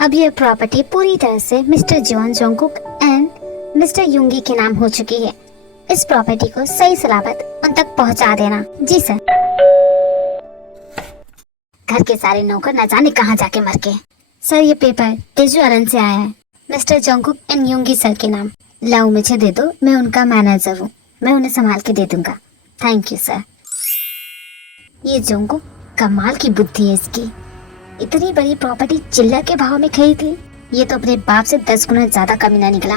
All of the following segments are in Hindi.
अब यह प्रॉपर्टी पूरी तरह से mister Jeon Jungkook and mister Yoongi के नाम हो चुकी है। इस प्रॉपर्टी को सही सलामत उन तक पहुंचा देना। जी सर। घर के सारे नौकर न जाने कहां जाके मर गए। सर ये पेपर तेजू अरन से आया है, मिस्टर जोंगकुक एंड युंगी सर के नाम। लाओ मुझे दे दो, मैं उनका मैनेजर हूँ, मैं उन्हें संभाल के दे दूंगा। Thank you sir. ये जोंगकुक कमाल की बुद्धि है इसकी, इतनी बड़ी प्रॉपर्टी चिल्लर के भाव में खरीद ली। ये तो अपने बाप से 10 गुना ज्यादा कमीना निकला।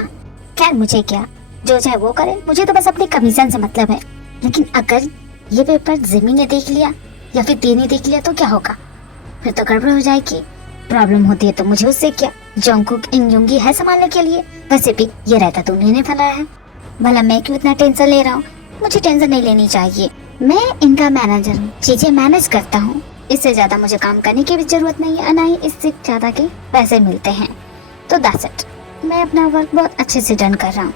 खैर मुझे क्या, जो चाहे वो करे, मुझे तो बस अपने कमीशन से मतलब है। लेकिन अगर ये पेपर जिमी ने देख लिया या फिर तेने देख लिया तो क्या होगा? फिर तो गड़बड़ हो जाएगी। प्रॉब्लम होती है तो मुझे उससे क्या, जोंगकुक इन युंगी है संभालने के लिए। वैसे भी ये रहता तो उन्हें फैलाया है। भला मैं क्यों इतना टेंशन ले रहा हूँ? मुझे टेंशन नहीं लेनी चाहिए। मैं इनका मैनेजर हूँ, चीजें मैनेज करता हूँ। इससे ज्यादा मुझे काम करने की भी जरूरत नहीं है, ना ही इससे ज्यादा के पैसे मिलते हैं। तो दैट्स इट। मैं अपना वर्क बहुत अच्छे से डन कर रहा हूँ।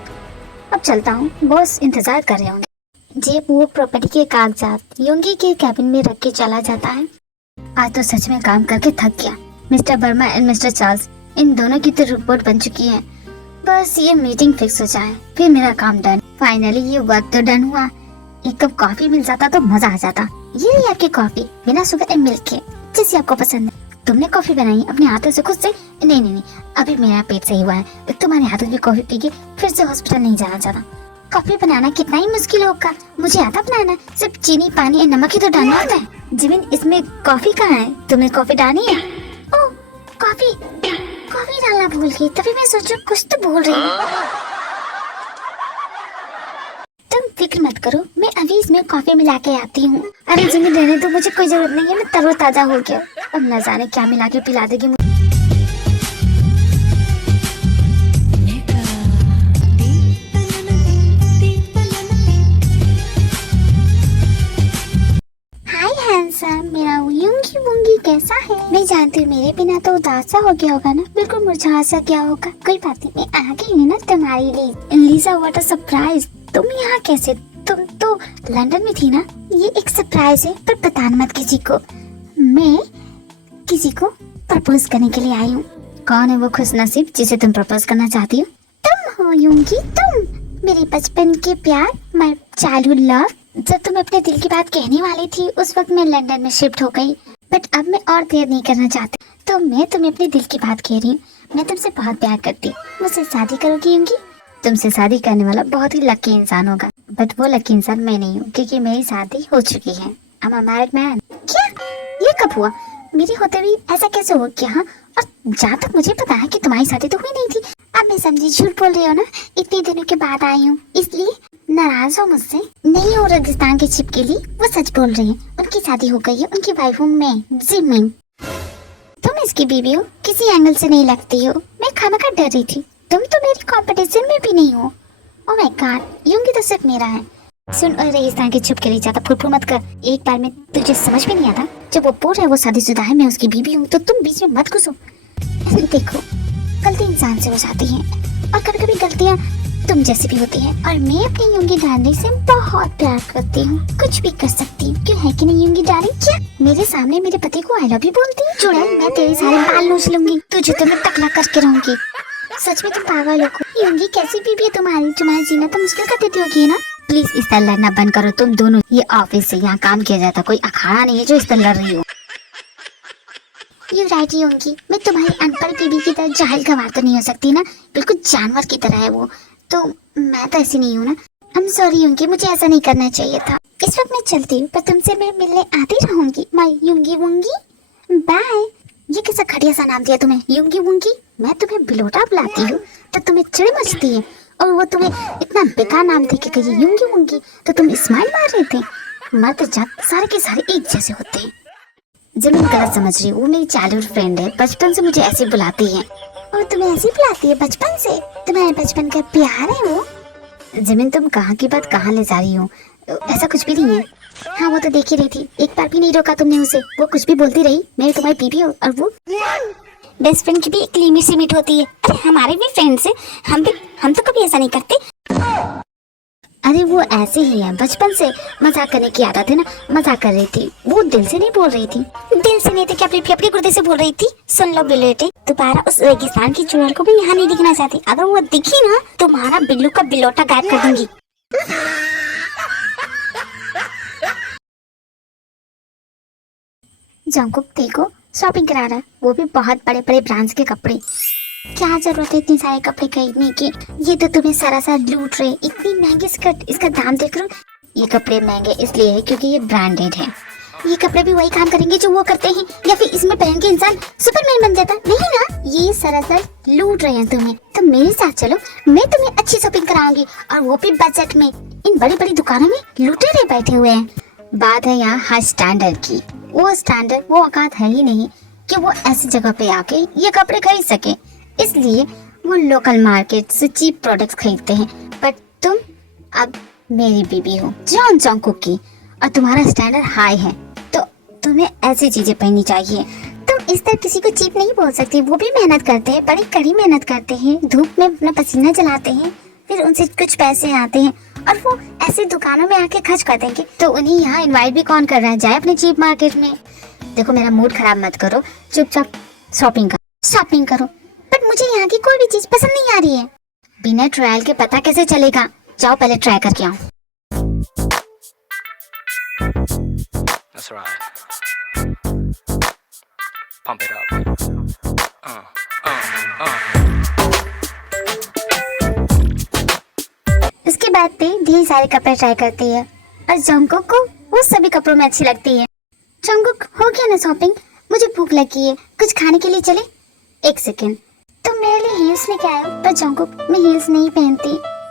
अब चलता हूँ, बॉस इंतजार कर रहे होंगे। जेब वो प्रॉपर्टी के कागजात युंगी के कैबिन में रख के चला जाता है। आज तो सच में काम करके थक गया। Mister Verma and mister Charles, इन दोनों की तो रिपोर्ट बन चुकी है। बस ये मीटिंग फिक्स हो जाए, फिर मेरा काम डन। फाइनली ये वर्क तो डन हुआ। एक कप कॉफी मिल जाता तो मजा आ जाता। ये रही आपकी कॉफी, बिना शुगर एंड मिल्क के, जैसी आपको पसंद है। तुमने कॉफी बनाई अपने हाथों से, खुद से? नहीं नहीं नहीं, अभी मेरा पेट सही हुआ है। तुम्हारे हाथों की कॉफी पी के फिर से हॉस्पिटल नहीं जाना चाहता। कॉफी बनाना कितना ही मुश्किल होगा, मुझे आता बनाना। सिर्फ चीनी, पानी और नमक ही तो डालना होता है। जिमिन, इसमें कॉफी कहाँ है? तुम्हें कॉफी डालनी है? ओह, कॉफी डालना भूल गई, तभी मैं सोचूं कुछ तो बोल रही हूँ। तुम फिक्र मत करो, मैं अभी इसमें कॉफी मिला के आती हूँ। अरे जिमिन रहने दो, मुझे कोई जरूरत नहीं है, मैं तरोताजा हो गया। अब न जाने क्या मिला के पिला देगी। मेरा युंगी वुंगी कैसा है? मैं जानती हूँ मेरे बिना तो उदास सा हो गया होगा ना, बिल्कुल मुरझा सा गया होगा। कोई बात नहीं, मैं आ गई हूँ ना तुम्हारे लिए। Lisa, what a surprise! तुम यहाँ कैसे? तुम तो लंदन में थी ना। ये एक सरप्राइज है, पर बताना मत किसी को। मैं किसी को प्रपोज करने के लिए आई हूँ। कौन है वो खुशनसीब जिसे तुम प्रपोज करना चाहती हो? तुम हो युंगी, तुम मेरे बचपन के प्यार, माय चाइल्डहुड लव। जब तुम अपने दिल की बात कहने वाली थी उस वक्त मैं लंदन में शिफ्ट हो गई, बट अब मैं और देर नहीं करना चाहती। तो मैं तुम्हें अपने दिल की बात कह रही हूँ। मैं तुमसे बहुत प्यार करती हूँ। मुझसे शादी करोगी युंगी? तुमसे शादी करने वाला बहुत ही लकी इंसान होगा, बट वो लकी इंसान मैं नहीं हूँ, क्योंकि मेरी शादी हो चुकी है। I am a married man. क्या? ये कब हुआ? मेरी होते हुए ऐसा कैसे हो गया? हाँ, और जहाँ तक मुझे पता है कि तुम्हारी शादी तो हुई नहीं थी। अब मैं समझी झूठ बोल रही हो ना, इतने दिनों के बाद आई हूँ इसलिए नाराज हो मुझसे? नहीं हो रेगिस्तान की छिपकली, वो सच बोल रही है। उनकी शादी हो गई है, उनकी वाइफ हूँ मैं, जिमिन। तुम इसकी बीवी हो, किसी एंगल से नहीं लगती हो। मैं खामखा डर रही थी, तुम तो मेरी कंपटीशन में भी नहीं हो। ओह माय गॉड, युंगी तो सिर्फ मेरा है। सुन, और रेगिस्तान की छिपकली, ज्यादा फुरफुर मत कर। एक बार में तुझे समझ में नहीं आता? जब वो बोल रहा है वो शादीशुदा है, मैं उसकी बीवी हूँ, तो तुम बीच में मत घुसो। देखो, गलती इंसान से हो जाती है, और कभी कभी गलतियाँ तुम जैसी भी होती है। और मैं अपनी युंगी डार्लिंग से बहुत प्यार करती हूँ, कुछ भी कर सकती हूँ, क्यों है कि नहीं युंगी डार्लिंग? क्या मेरे सामने मेरे पति को आई लव यू बोलती है? चुड़ैल, मैं तेरे सारे बाल नोच लूंगी, तुझे तो मैं टकला करके रहूंगी। सच में तुम पागल हो। युंगी कैसी बीवी है तुम्हारी? तुम्हारा जीना तो मुश्किल कर देती होगी ना। प्लीज इस तरह लड़ना बंद करो तुम दोनों। ये ऑफिस से यहाँ काम किया जाता, कोई अखाड़ा नहीं है जो इस तरह लड़ रही हो। यू राइट युंगी, मैं तुम्हारी अनपढ़ बीवी की तरह जाहिल गंवार तो नहीं हो सकती ना, बिल्कुल जानवर की तरह है वो तो। मैं तो ऐसी नहीं हूँ ना। आई एम सॉरी युंगी, मुझे ऐसा नहीं करना चाहिए था। इस वक्त मैं चलती हूँ, पर तुमसे मैं मिलने आती रहूंगी। माय युंगी वुंगी, बाय। ये कैसा घटिया सा नाम दिया तुम्हें, युंगी वुंगी? मैं तुम्हें बिलोटा बुलाती हूँ तो तुम्हें चिड़ मचती है, और वो तुम्हें इतना बेकार नाम दे के कही युंगी वुंगी तो तुम स्माइल मार रहे थे। मर्द जात सारे के सारे एक जैसे होते हैं। जिमिन गलत समझ रही, वो मेरी चाइल्डहुड फ्रेंड है, बचपन से मुझे ऐसे बुलाती है। और तुम्हें ऐसे बुलाती है बचपन से? तुम्हारे बचपन का प्यार है वो? जिमिन, तुम कहाँ की बात कहाँ ले जा रही हो? ऐसा कुछ भी नहीं है। हाँ, वो तो देख ही रही थी, एक बार भी नहीं रोका तुमने उसे। वो कुछ भी बोलती रही, मैं तुम्हारी बीवी हूँ, और वो बेस्ट फ्रेंड की भी एक लिमिट से मीट होती है। अरे हमारे भी फ्रेंड्स हैं, हम तो कभी ऐसा नहीं करते। अरे वो ऐसे ही है, बचपन से मजाक करने की आदत है ना, मजाक कर रही थी, वो दिल से नहीं बोल रही थी। दिल से नहीं थी, क्या अपनी फेफड़े गुर्दे से बोल रही थी। सुन लो बेटे, दोबारा उस रेगिस्तान की चुड़ैल को भी यहाँ नहीं दिखना चाहती। अगर वो दिखी ना, तुम्हारा बिल्लू का बिलोटा गायब कर दूंगी। जंकुक देखो, शॉपिंग करा रहा है, वो भी बहुत बड़े बड़े ब्रांड्स के कपड़े। क्या जरूरत है इतनी सारे कपड़े खरीदने की? ये तो तुम्हें सारा लूट रहे। इतनी महंगी स्कर्ट, इसका दाम देख रहे हो। ये कपड़े महंगे इसलिए है क्योंकि ये ब्रांडेड है। ये कपड़े भी वही काम करेंगे जो वो करते हैं, या फिर इसमें पहन के इंसान सुपरमैन बन जाता? नहीं ना, ये सरासर लूट रहे हैं तुम्हें। तो मेरे साथ चलो, मैं तुम्हें अच्छी शॉपिंग कराऊंगी, और वो भी बजट में। इन बड़ी बड़ी दुकानों में लुटेरे बैठे हुए हैं। बात है यहाँ हाई स्टैंडर्ड की। वो स्टैंडर्ड, वो औकात है ही नहीं कि वो ऐसी जगह पे आके ये कपड़े खरीद सके। इसलिए वो लोकल मार्केट से चीप प्रोडक्ट्स खरीदते हैं। पर तुम अब मेरी बीबी हो, जॉन जंकुक की, और तुम्हारा स्टैंडर्ड हाई है, तो तुम्हें ऐसी चीजें पहननी चाहिए। तुम इस तरह किसी को चीप नहीं बोल सकती। वो भी मेहनत करते हैं, बड़ी कड़ी मेहनत करते हैं, धूप में अपना पसीना जलाते हैं, फिर उनसे कुछ पैसे आते हैं, और वो ऐसी दुकानों में आके खर्च कर देंगे। तो उन्हें यहाँ इनवाइट भी कौन कर रहा है? जाए अपने चीप मार्केट में। देखो, मेरा मूड खराब मत करो, चुपचाप शॉपिंग करो। बट मुझे यहाँ की कोई भी चीज पसंद नहीं आ रही है। बिना ट्रायल के पता कैसे चलेगा? जाओ पहले ट्राई करके आओ। That's right. Pump it up. उसके बाद पे ढेर सारे कपड़े ट्राई करती है, और जंकुक को वो सभी कपड़ों में अच्छी लगती है। जंकुक, हो गया ना शॉपिंग? मुझे भूख लगी है, कुछ खाने के लिए चले? एक सेकेंड, तुम मेरे लिए हील्स लेके आए हो? पर जंकुक, मैं हील्स नहीं पहनती,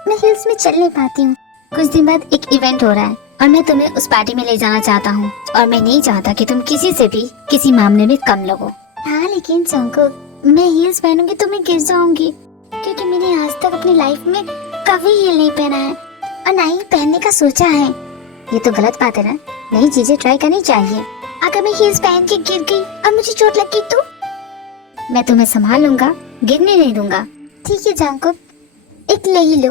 मैं हील्स में चल नहीं पाती हूँ। कुछ दिन बाद एक इवेंट हो रहा है, और मैं तुम्हें उस पार्टी में ले जाना चाहता हूँ, और मैं नहीं चाहता कि तुम किसी से भी किसी मामले में कम लगो। हाँ, लेकिन जंकुक, मैं हील्स पहनूंगी तो मैं गिर जाऊंगी, क्योंकि मैंने आज तक अपनी लाइफ में कभी हील नहीं पहना है, और ना ही पहनने का सोचा है। ये तो गलत बात है ना, नई चीजें ट्राई करनी चाहिए। अगर मैं हील्स पहन के गिर गई और मुझे चोट लग गई तो? मैं तुम्हें संभाल लूंगा, गिरने नहीं दूंगा। ठीक है जंकुक, एक ले ही लो।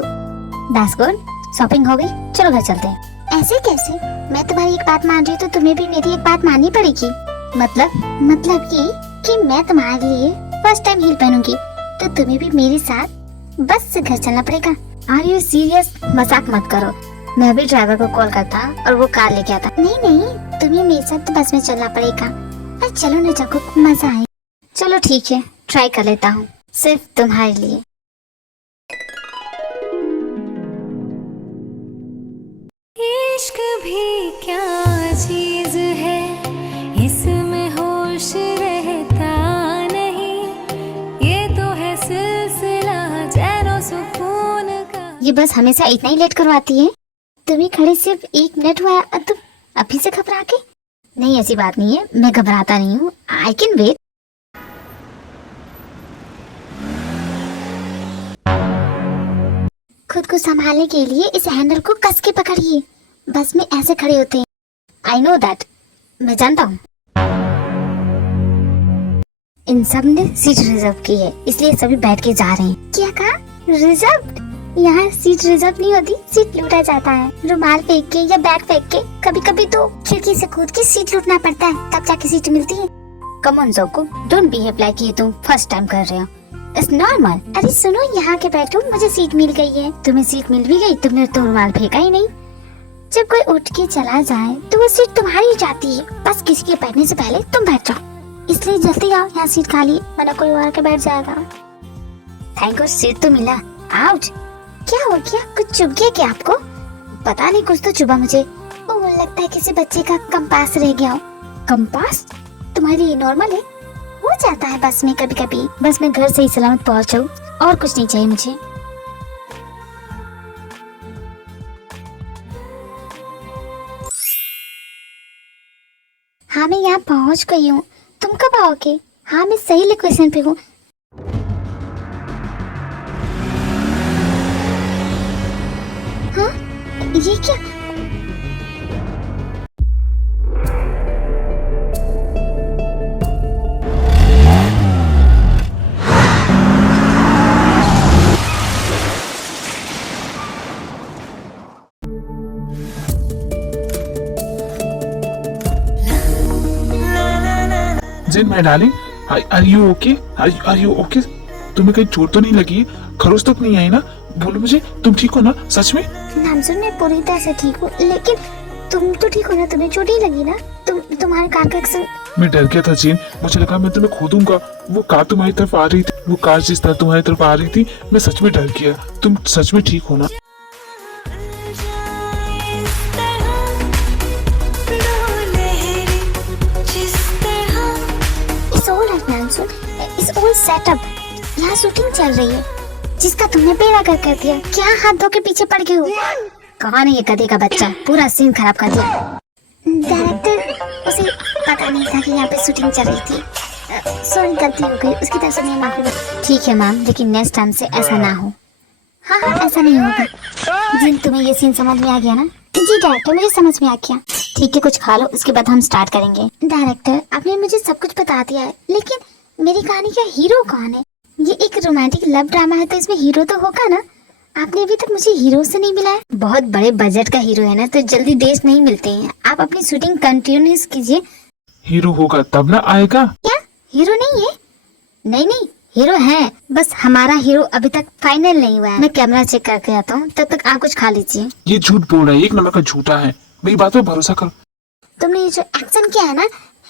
बस गुड, शॉपिंग हो गई, चलो घर चलते हैं। ऐसे कैसे? मैं तुम्हारी एक बात मान रही हूँ तो तुम्हें भी मेरी एक बात माननी पड़ेगी। मतलब ये कि मैं तुम्हारे लिए फर्स्ट टाइम हील पहनूंगी, तो तुम्हें भी मेरे साथ बस से घर चलना पड़ेगा। Are you serious? मजाक मत करो। मैं अभी ड्राइवर को कॉल करता और वो कार लेके आता। नहीं, तुम्हें मेरे साथ तो बस में चलना पड़ेगा। अरे चलो ना जंकुक, मजा आए। चलो ठीक है, ट्राई कर लेता हूँ, सिर्फ तुम्हारे लिए। इश्क भी क्या चीज है, इसमें होश रहता नहीं, ये तो है सिलसिला चैनो सुकून का। ये बस हमेशा इतना ही लेट करवाती है। तुम्हें खड़े सिर्फ 1 मिनट हुआ और तुम अभी से घबरा के? नहीं, ऐसी बात नहीं है, मैं घबराता नहीं हूँ। I can wait. खुद को संभालने के लिए इस हैंडल को कस के पकड़िए। बस में ऐसे खड़े होते हैं। आई नो दैट, मैं जानता हूँ। इन सब ने सीट रिजर्व की है, इसलिए सभी बैठ के जा रहे हैं। क्या कहा? रिजर्व? यहाँ सीट रिजर्व नहीं होती, सीट लूटा जाता है। रुमाल फेंक के या बैग फेंक के, कभी कभी तो खिड़की से कूद के सीट लूटना पड़ता है, तब जाके सीट मिलती है। Come on Jungkook, don't behave like ये तुम फर्स्ट टाइम कर रहे हो। It's normal. अरे सुनो, यहाँ के बैठो, मुझे सीट मिल गई है। तुम्हें सीट मिल भी गई, तुमने तो रुमाल फेंका ही नहीं। जब कोई उठ के चला जाए तो वो सीट तुम्हारी जाती है। बस किसी के बैठने से पहले तुम बैठ जाओ। इसलिए जल्दी आओ, यहाँ सीट खाली, वरना कोई और के बैठ जाएगा। थैंक गॉड, सीट तो मिला। आउच! क्या हो गया? कुछ चुभ गया क्या आपको? पता नहीं, कुछ तो चुभा मुझे। वो लगता है किसी बच्चे का कंपास रह गया हो। कंपास? तुम्हारे लिए नॉर्मल है, हो जाता है बस में कभी कभी। बस मैं घर सही सलामत पहुंचूं, और कुछ नहीं चाहिए मुझे। हाँ, मैं यहाँ पहुंच गई हूँ। तुम कब आओगे? हाँ, मैं सही लोकेशन पे हूँ। हाँ, ये क्या? Jin my darling, are you okay? Are you okay? तुम्हें कहीं चोट तो नहीं लगी? खरोच तक नहीं आई ना? बोलो मुझे, तुम ठीक हो ना सच में? नामजुन मैं पूरी तरह से ठीक हूँ, लेकिन तुम तो ठीक हो ना? तुम्हें चोट ही लगी ना? तुम्हारे कार का एक्सीडेंट। मैं डर गया था जिन, मुझे लगा मैं तुम्हें खो दूंगा। वो कार तुम्हारी तरफ आ रही थी, वो कार जिस तरह तुम्हारी तरफ आ रही थी, मैं सच में डर गया। तुम सच में ठीक हो ना? It's all setup. यहाँ शूटिंग चल रही है जिसका तुमने बेड़ा कर दिया। क्या हाथ धो के पीछे पड़ गए हो? कौन है ये गधे का बच्चा? पूरा सीन खराब कर दिया। डायरेक्टर, उसे पता नहीं था कि यहाँ पे शूटिंग चल रही थी। सॉरी, गलती हो गई, उसकी तरफ से मैं माफी। ठीक है मैम, लेकिन नेक्स्ट टाइम से ऐसा ना हो। हाँ हाँ, ऐसा नहीं होगा। जिन तुम्हें ये सीन समझ में आ गया ना? जी डायरेक्टर, मुझे समझ में आ गया। ठीक है, कुछ खा लो, उसके बाद हम स्टार्ट करेंगे। डायरेक्टर, आपने मुझे सब कुछ बता दिया है, लेकिन मेरी कहानी का हीरो कौन है? ये एक रोमांटिक लव ड्रामा है, तो इसमें हीरो तो होगा ना? आपने अभी तक मुझे हीरो से नहीं मिला है। बहुत बड़े बजट का हीरो है ना, तो जल्दी डेट्स नहीं मिलते हैं। आप अपनी शूटिंग कंटिन्यूस कीजिए। हीरो होगा तब ना आएगा। क्या हीरो नहीं है? नहीं नहीं, हीरो है, बस हमारा हीरो अभी तक फाइनल नहीं हुआ है। मैं कैमरा चेक करके आता हूँ, तब तक आप कुछ खा लीजिए। ये झूठ बोल रहा है, एक नंबर का झूठा है। मेरी बात पे भरोसा करो। तुमने ये जो एक्शन किया है ना,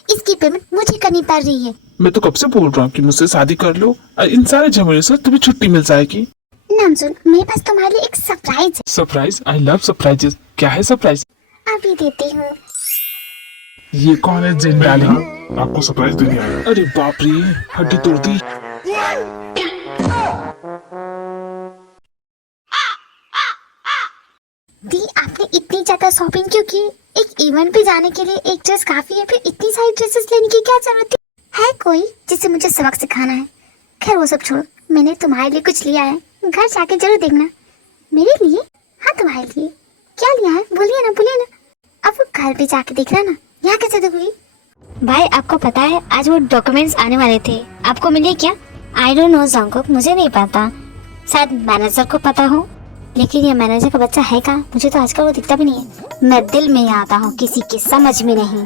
इसकी पेमेंट मुझे करनी पड़ रही है। मैं तो कब से बोल रहा हूँ कि मुझसे शादी कर लो, इन सारे झमेले से तुम्हें छुट्टी मिल जाएगी। नामजुन, मेरे पास तुम्हारे लिए एक सरप्राइज है। सरप्राइज? I love surprises. क्या है सरप्राइज? अभी देती हूँ। ये कौन है जिन डार्लिंग? आपको सरप्राइज देने आया। अरे बाप रे, हड्डी तोड़ दी। दी, आपने इतनी ज्यादा शॉपिंग क्यों की? एक इवेंट पे जाने के लिए एक ड्रेस काफी है, फिर इतनी सारी ड्रेसेस लेने की क्या जरूरत थी? है कोई जिससे मुझे सबक सिखाना है? खैर वो सब छोड़ो, मैंने तुम्हारे लिए कुछ लिया है, घर जाके जरूर देखना। मेरे लिए? हाँ, तुम्हारे लिए। क्या लिया है? बोलिए ना, बोलिए ना। अब वो घर पे जाके देखना ना, यहाँ कैसे देखोगी? भाई, आपको पता है आज वो डॉक्यूमेंट्स आने वाले थे, आपको मिले क्या? आई डोंट नो जंगकुक, मुझे नहीं पता, शायद मैनेजर को पता हो। लेकिन ये मैनेजर का बच्चा है का? मुझे तो आजकल वो दिखता भी नहीं है। मैं दिल में आता हूँ, किसी की समझ में नहीं।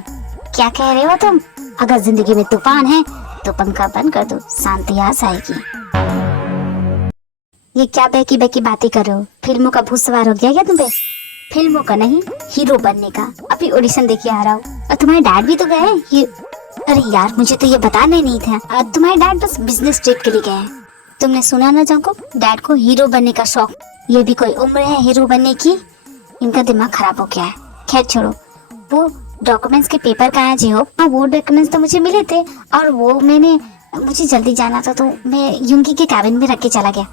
क्या कह रहे हो तुम? अगर जिंदगी में तूफान है तो पंखा बंद कर दो, शांति आ जाएगी। ये क्या बेकी बेकी बातें कर रहे हो? फिल्मों का भूत सवार हो गया क्या तुम पे? फिल्मों का नहीं, हीरो बनने का। अभी ऑडिशन देके आ रहा हूँ। और तुम्हारे डैड भी तो गए। अरे यार, मुझे तो ये बताना नहीं था। तुम्हारे डैड बस बिजनेस ट्रिप के लिए गए हैं। तुमने सुना ना जाको, डैड को हीरो बनने का शौक। ये भी कोई उम्र है हीरो बनने की? इनका दिमाग खराब हो गया है। खैर छोड़ो, वो डॉक्यूमेंट्स के पेपर कहाँ जी हो? वो डॉक्यूमेंट्स तो मुझे मिले थे, और वो मुझे जल्दी जाना था, तो मैं युंगी के कैबिन में रख के चला गया।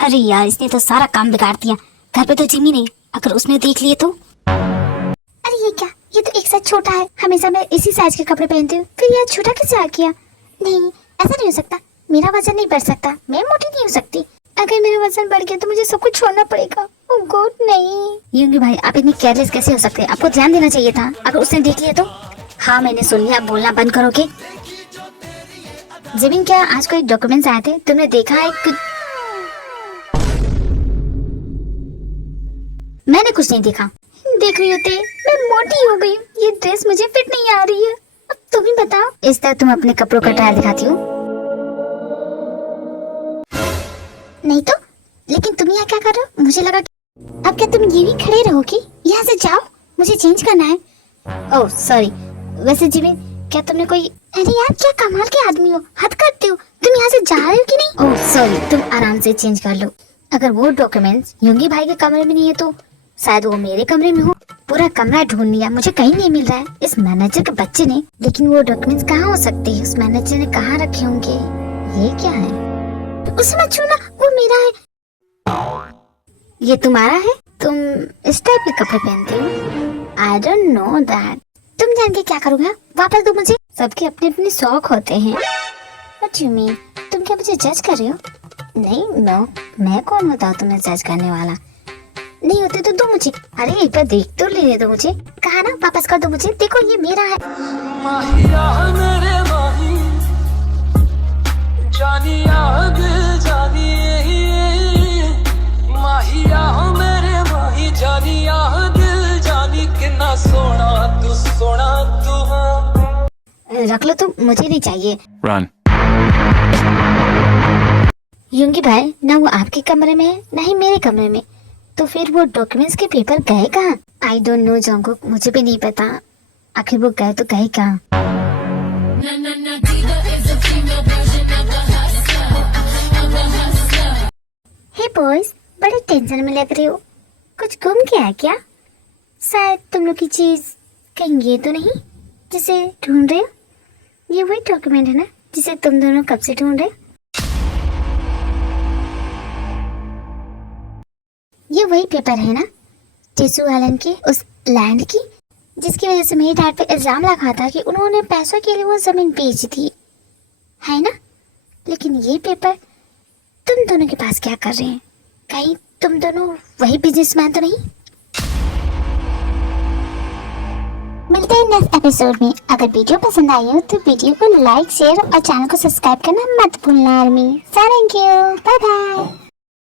अरे यार, इसने तो सारा काम बिगाड़ दिया। घर पे तो जिमी नहीं, अगर उसने देख लिए तो। अरे ये क्या? ये तो एक साइज छोटा है। हमेशा मैं इसी साइज के कपड़े पहनती हूँ, फिर यह छोटा कैसे आ गया? नहीं, ऐसा नहीं हो सकता। मेरा वजन नहीं बढ़ सकता, मैं मोटी नहीं हो सकती। अगर मेरा वजन बढ़ गया तो मुझे सब कुछ छोड़ना पड़ेगा। ओह गॉड, नहीं। युंगी भाई, आप इतनी केयरलेस कैसे हो सकते हैं? आपको ध्यान देना चाहिए था। अगर उसने देख लिया तो? हाँ, मैंने सुन लिया। आप बोलना बंद करोगे? जिमिन, क्या आज कोई डॉक्यूमेंट्स आए थे? तुमने देखा है? मैंने कुछ नहीं देखा। देख रही होते, मैं मोटी हो गई। ये ड्रेस मुझे फिट नहीं आ रही है। अब तुम ही बताओ। इस तरह तुम अपने कपड़ों का ट्रायल दिखाती हो? नहीं तो, लेकिन तुम यहाँ क्या कर रहे हो? मुझे लगा कि अब क्या तुम ये भी खड़े रहोगी? यहाँ से जाओ, मुझे चेंज करना है। Oh sorry. वैसे जिमी, क्या तुमने कोई... अरे यार, क्या कमाल के आदमी हो, हद करते हो। तुम यहाँ से जा रहे हो कि नहीं? ओह सॉरी, तुम आराम से चेंज कर लो। अगर वो डॉक्यूमेंट्स युंगी भाई के कमरे में नहीं है तो शायद वो मेरे कमरे में हो। पूरा कमरा ढूंढ लिया, मुझे कहीं नहीं मिल रहा है इस मैनेजर के बच्चे ने। लेकिन वो डॉक्यूमेंट्स कहाँ हो सकते हैं? उस मैनेजर ने कहाँ रखे होंगे? ये क्या है? उसे मत छूना, वो मेरा है। ये तुम्हारा है? तुम इस टाइप के कपड़े पहनते हो? I don't know that. तुम जान के क्या करोगे? वापस दो मुझे। सबके अपने अपने शौक होते हैं। What you mean? तुम क्या मुझे जज कर रहे हो? नहीं, नो, मैं कौन होता हूँ तुम्हें जज करने वाला? नहीं होते तो दो मुझे। अरे एक बार देख तो ले दो मुझे। कहा ना, वापस कर दो मुझे। देखो, ये मेरा है। रख लो, तो मुझे नहीं चाहिए। Run. युंगी भाई, ना वो आपके कमरे में है ना ही मेरे कमरे में, तो फिर वो डॉक्यूमेंट्स के पेपर गए कहाँ? आई डोंट नो जंगकुक, मुझे भी नहीं पता आखिर वो गए तो गए कहाँ। हे बॉयज, बड़े टेंशन में लग रहे हो, कुछ गुम गया है क्या? शायद तुम लोग की चीज कहीं ये तो नहीं जिसे ढूंढ रहे हो? ये वही डॉक्यूमेंट है ना जिसे तुम दोनों कब से ढूंढ रहे हो? ये वही पेपर है ना टेसू आइलैंड के उस लैंड की, जिसकी वजह से मेरे डैड पे इल्जाम लगा था कि उन्होंने पैसों के लिए वो जमीन बेच दी है ना? लेकिन ये पेपर तुम दोनों के पास क्या कर रहे हैं? कहीं तुम दोनों वही बिजनेसमैन तो नहीं? मिलते हैं नेक्स्ट एपिसोड में। अगर वीडियो पसंद आई हो तो वीडियो को लाइक, शेयर और चैनल को सब्सक्राइब करना मत भूलना army. Thank you, bye bye.